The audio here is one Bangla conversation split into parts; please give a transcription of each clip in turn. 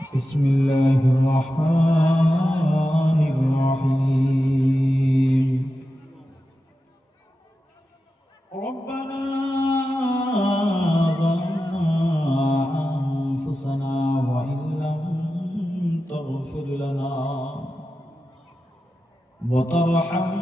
بسم الله الرحمن الرحيم. ربنا ظلمنا أنفسنا وإن لم تغفر لنا وترحمنا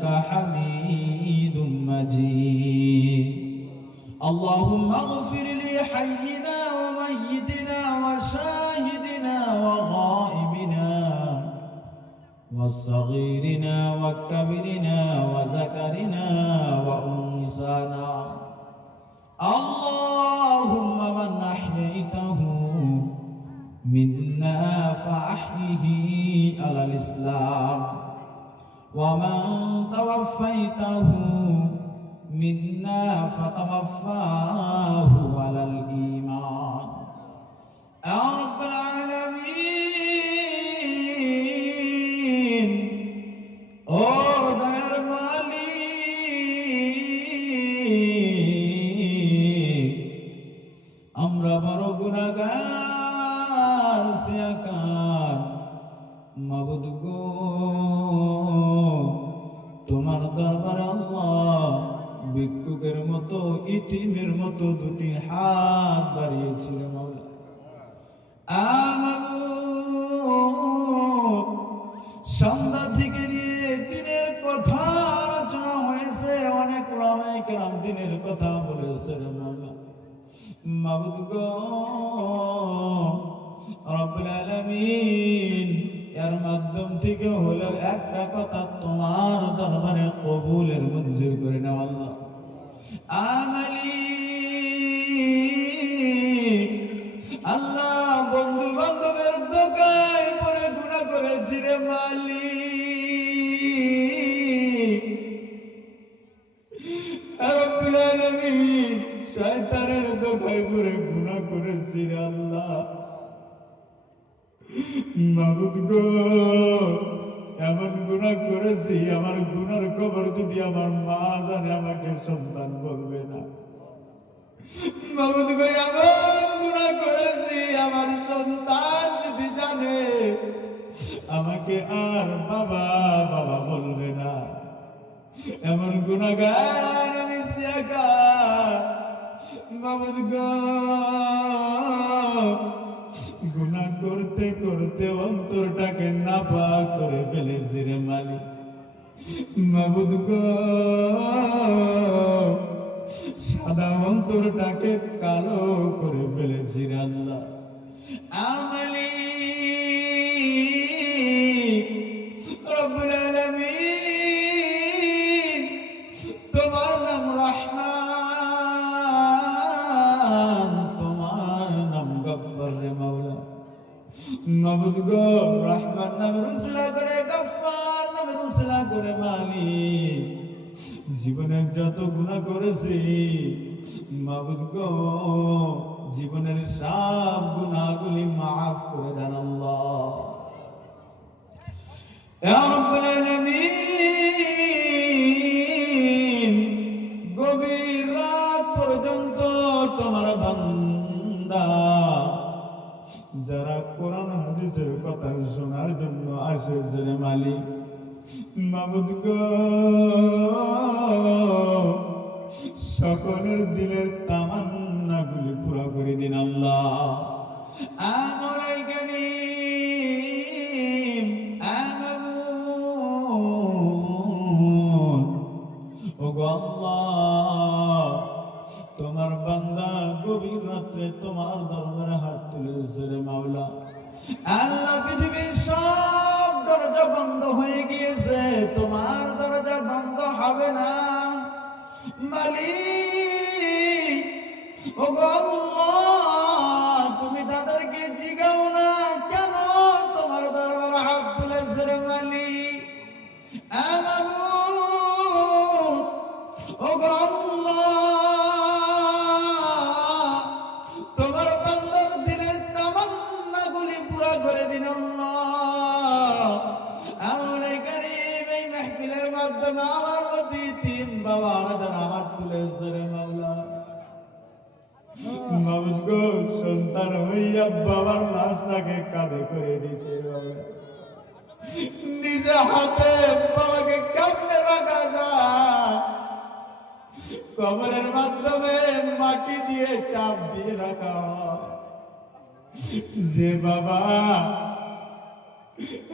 إنك حميد مجيد اللهم اغفر لحينا وميتنا وشاهدنا وغائبنا وصغيرنا وكبرنا وذكرنا وأنثانا اللهم من أحييته منا فأحيه على الإسلام ومن توفيته منا فتوفاه على الإيمان يا رب العالمين আল্লাহ। ভিক্ষুকের মতো মতো দুটি হাত বাড়িয়েছিল সন্ধ্যা থেকে নিয়ে দিনের কথা আলোচনা হয়েছে, অনেক রমে কেরাম দিনের কথা বলেছে মাওলা এর মাধ্যম থেকে হলো একটা কথা তোমার আমালি। আল্লাহ বন্ধু বান্ধবের দোকায় পরে গুণা করেছি রে মালি শয়তানের দোকায় পরে গুণা করেছি রে আল্লাহ। মাবুদ গো। এমন গুণা করেছি, আমার গুণার খবর যদি আমার মা জানে, আমাকে সন্তান বলবে না। গুণা করেছি, আমার সন্তান যদি জানে, আমাকে আর বাবা বাবা বলবে না। গুণাগার আমি গো করতে করতে অন্তরটাকে না পা করে ফেলেছি রে মালি মাবুদ সাদা অন্তরটাকে কালো করে ফেলেছি আল্লাহ। আমালি করে মালিক, জীবনের যত গুনাহ করেছি, মাবুদ গো, জীবনের সব গুনাহগুলি মাফ করে দেন গভীর রাত পর্যন্ত তোমার বান্দা, যারা কোরআন হাদিসের কথা শোনার জন্য আসে জেনে মালিক সকলের দিলের তামান্না গুলি পুরো করে দিন আল্লাহ। তোমার বান্দা গভীর রাত্রে তোমার দরবারে হাত তুলেছে রে মাওলা। আল্লাহ পৃথিবীর সব দরজা বন্ধ হয়ে গিয়েছে তুমি তাদেরকে জিগাও না কেন? তোমার দরবারে হাত তুলেছে রে আল্লাহ তোমার বান্দার দিনের তামান্না গুলি করে দিন আমার কারিম এই মাহফিলের মাধ্যমে আমার প্রতি তিন বাবার যারা হাত তুলে ধরে মাওলা। মাবুদ গো, সন্তান হইয়া বাবার লাশটাকে কাঁধে করে বাবা নিজে হাতে বাবাকে কেমনে রাখা যায়। কবরের মাধ্যমে মাটি দিয়ে চাপ দিয়ে রাখা যে বাবা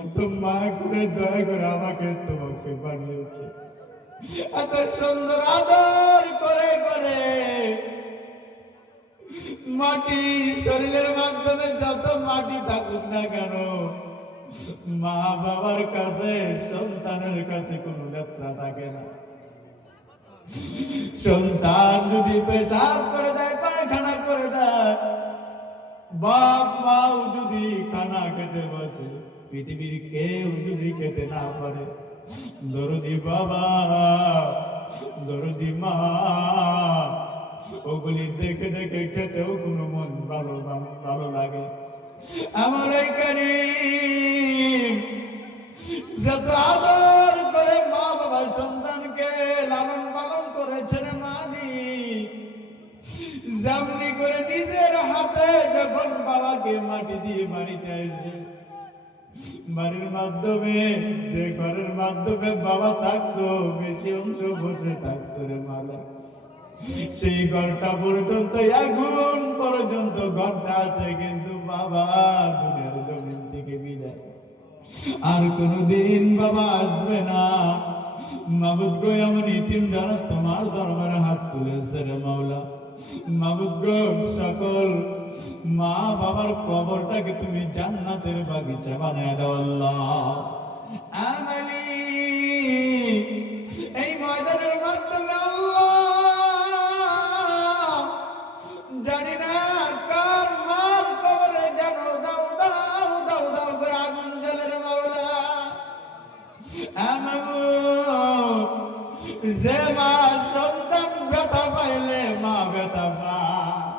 এত মা করে দয়া করে আমাকে তোমাকে বানিয়েছে। এত সুন্দর আদর করে করে মাটি শরীরের মাধ্যমে যত মাটি থাকুক না কেন, মা বাবার কাছে, সন্তানের কাছে কোনো যাত্রা থাকে না। সন্তান যদি পেশাব করে দেয়, পায়খানা করে দেয়, বাপ মাও যদি খানা খেতে বসে, পৃথিবীর কেউ যদি খেতে না পারে, দরদি বাবা, দরদি মা ওগুলি দেখে দেখে খেতেও কোনো মন ভালো ভালো- ভালো লাগে। আমার এই যত আদর করে মা বাবা সন্তানকে লালন পালন করেছেন মালিক যেমনি করে নিজের হাতে যখন বাবাকে মাটি দিয়ে বাড়িতে এসে বাড়ির মাধ্যমে যে ঘরের মাধ্যমে বাবা থাকতো, বেশি অংশ বসে থাকতো রে মালা। সেই ঘরটা পর্যন্ত আগুন পর্যন্ত ঘরটা আছে, কিন্তু বাবা দুনিয়ার জমিন থেকে বিদায়। আর কোনদিন বাবা আসবে না। তোমার দরবারে হাত তুলেছে রে মাওলা। মাবুদ সকল মা বাবার কবরটাকে তুমি জান্নাতের বাগিচা বানায় দাও আল্লাহ। আমালি যে মা সন্তান ব্যথা পাইলে মা ব্যথা পায়।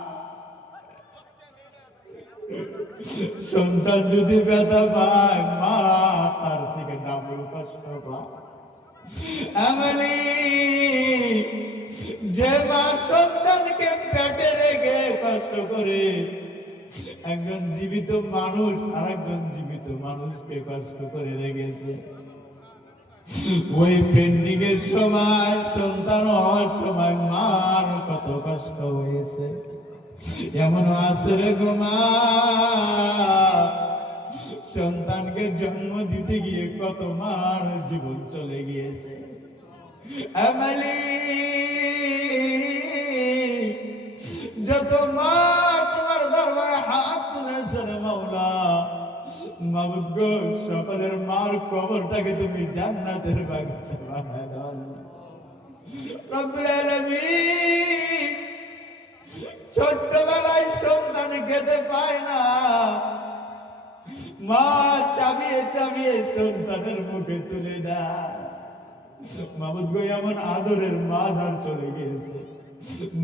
সন্তান যদি ব্যথা পায়, মা তার থেকে ডাবল কষ্ট পায়। যে মা সন্তানকে পেটে রেখে কষ্ট করে, একজন জীবিত মানুষ আর একজন জীবিত মানুষকে কষ্ট করে রেখেছে। ওই পেন্ডিং এর সময় সন্তান হওয়ার সময় মার কত কষ্ট হয়েছে। এমন আছে রে গোমা সন্তানকে জন্ম দিতে গিয়ে কত মার জীবন চলে গিয়েছে। যত মা তোমার দরবার হাত তুলেছে রে মাওলা মাবুদ সকলের মার কবরটাকে তুমি জান্নাতের বাগিচা বানায় দাও। রব্বুল আলামিন, ছোট্টবেলায় সন্তান খেতে পায় না। মা চাবিয়ে চাবিয়ে সন্তানের মুখে তুলে দেয়। মাবুদ গো, এমন আদরের মা ধার চলে গিয়েছে।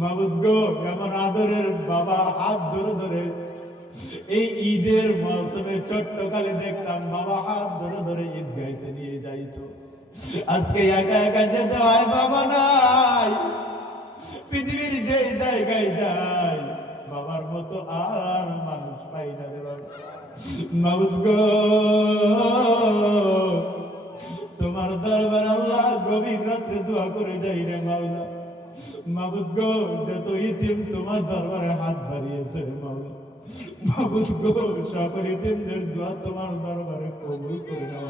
মাবুদ গো, এমন আদরের বাবা হাত ধরে ধরে এই ঈদের মৌসুমে ছোট্টকালে দেখতাম বাবা হাত ধরে ধরে ঈদ গাইতে নিয়ে যাইতো। আজকে একা একা যেতে হয় বাবা নাই। পৃথিবীর যে জায়গায় যাই, বাবার মতো আর মানুষ পাই না রে গো, তোমার দরবার আল্লাহ গভীর রাত্রে দোয়া করে যাই রে মাওলা। মাবুদ গো, যত ইতিম তোমার দরবারে হাত বাড়িয়েছে মাওলা। মাবুদ গো সকল ইতিমদের দোয়া তোমার দরবারে কবুল করে নাও।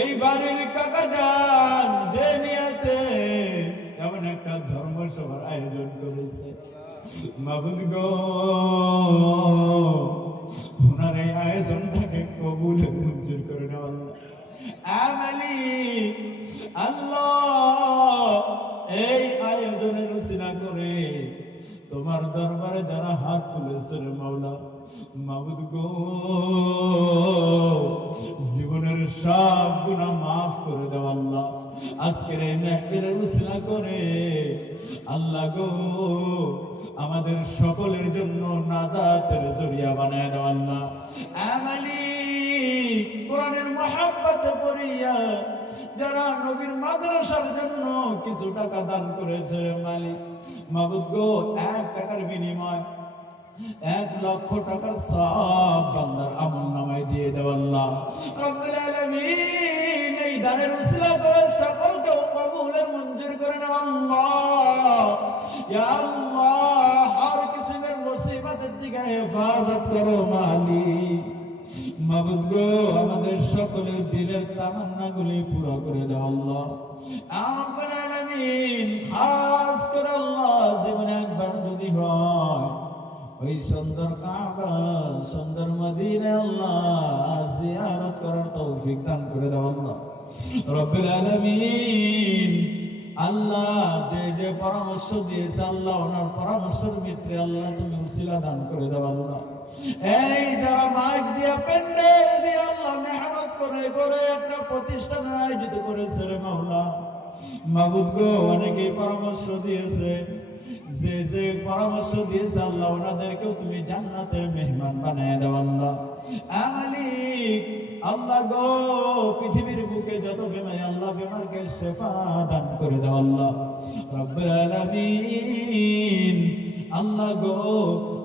এই বাড়ির কাকা যান যে নিয়াতে এমন একটা ধর্ম সভার আয়োজন করেছে মাবুদ গো, ওনার এই আয়োজনটাকে কবুল মঞ্জুর করে নাও আমালি আল্লাহ এই আয়োজনের উসিলা করে তোমার দরবারে যারা হাত তুলেছে রে মাওলা, মাবুদ গো, জীবনের সব গুনাহ মাফ করে দাও আল্লাহ। আজকের এই মেহফিলের উসিলা করে আল্লাহ গো, আমাদের সকলের জন্য নাজাতের জরিয়া বানায় দাও আল্লাহ। আমালি কোরআনের মহাব্বতে পড়িয়া যারা নবীর মাদ্রাসার জন্য কিছু টাকা দান করেছে মালিক, মাবুদ গো, এক টাকার বিনিময়, এক লক্ষ টাকার সব বান্দার আমল নামায় দিয়ে দেও আল্লাহ। রব্বুল আলামিন এই দানের উসিলা করে সকলকে কবুলের মঞ্জুর করে নাও আল্লাহ। ইয়া আল্লাহ হর কিসমের মুসিবতের থেকে হেফাজত করো মালিক। মাবুদ গো, আমাদের সকলের দিলের তামান্না গুলি পুরো করে দাও আল্লাহ। আব্বুল আলামিন, খাস করে আল্লাহ, জীবনে একবার যদি হয়, ওই সুন্দর কাবা, সুন্দর মদিনা আল্লাহ, জিয়ারত করার তৌফিক দান করে দাও আল্লাহ। রব্বুল আলামিন, আল্লাহ, যে যে পরামর্শ দিয়েছে আল্লাহ, ওনার পরামর্শের মিত্রে আল্লাহ তুমি উসিলা দান করে দাও আল্লাহ। এই যারা মাইক দিয়া প্যান্ডেল দিয়ে আল্লাহ মেহনত করে করে একটা প্রতিষ্ঠান আয়োজিত করেছে রে মাওলা। মাবুদ গো, অনেকেই পরামর্শ দিয়েছে। যে যে পরামর্শ দিয়েছে আল্লাহ, ওনাদেরকেও তুমি জান্নাতের মেহমান বানায় দাও আল্লাহ। আমালিক আল্লাহ গো, পৃথিবীর বুকে যত বেমারি, আল্লাহ বেমারকে শেফা দান করে দাও আল্লাহ। রব্বুল আলামিন, আল্লাহ গো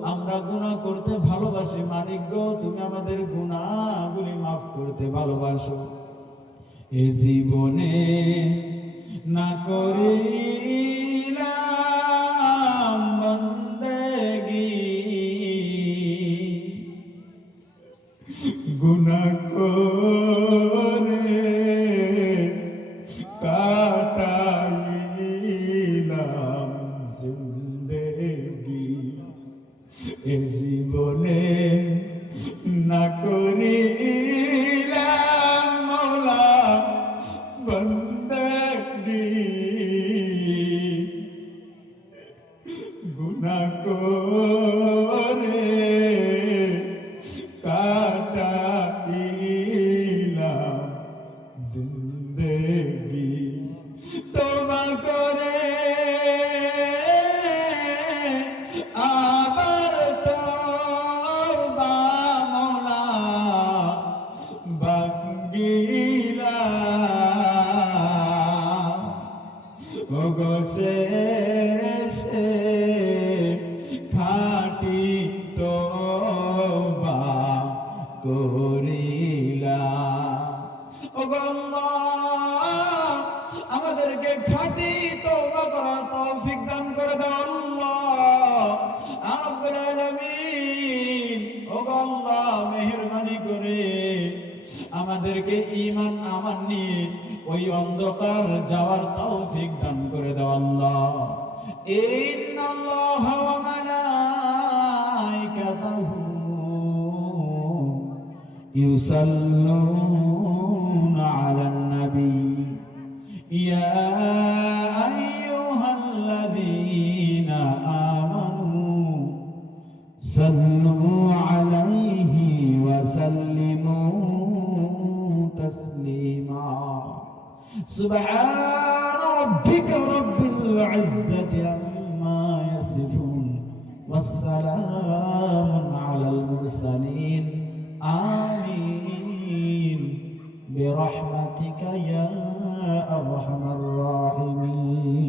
আমরা গুণা করতে ভালোবাসি। মালিক গো, তুমি আমাদের গুণাগুলি মাফ করতে ভালোবাসো। এ জীবনে না করিলাম জীবনে আমাদেরকে ঈমান আমান নিয়ে ওই অন্ধকার যাওয়ার তৌফিক দান করে দাও আল্লাহ ইন্নাল্লাহা ওয়া মালাইকাতাহু يصلون على النبي يا أيها الذين آمنوا صلوا عليه وسلموا سبحان ربك رب العزة عما يصفون والسلام على المرسلين. آمين. برحمتك يا أرحم الراحمين.